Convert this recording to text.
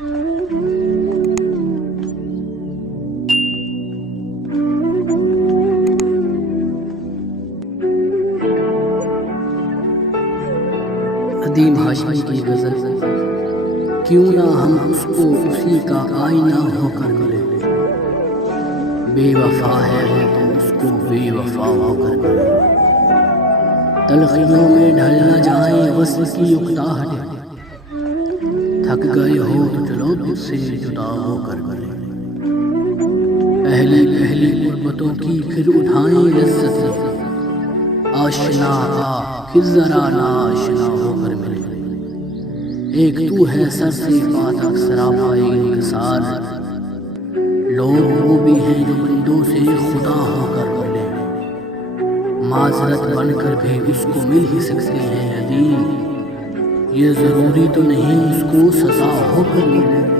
ندیم ہاشمی کی غزل، کیوں نہ ہم اس کو اسی کا آئینہ ہو کر ملے، بے وفا ہے تو اس کو بے وفا ہو کر ملے، تلخیوں میں ڈھل نہ جائیں وصل کی اکتاہٹیں، تھک گئے ہو تو چلو تجھ سے جدا ہو کر ملے، پہلی پہلی غربتوں کی پھر اٹھائیں لذتیں، آشنا آ پھر ذرا ناشنا ہو کر ملے، ایک تو ہے سر سے پاتک سراپائے انکسار، لوگ وہ بھی ہیں جو بندوں سے خدا ہو کر ملے، معذرت بن کر بھی اس کو مل ہی سکتے ہیں ندیم، یہ ضروری تو نہیں اس کو سزا ہو کر ملے۔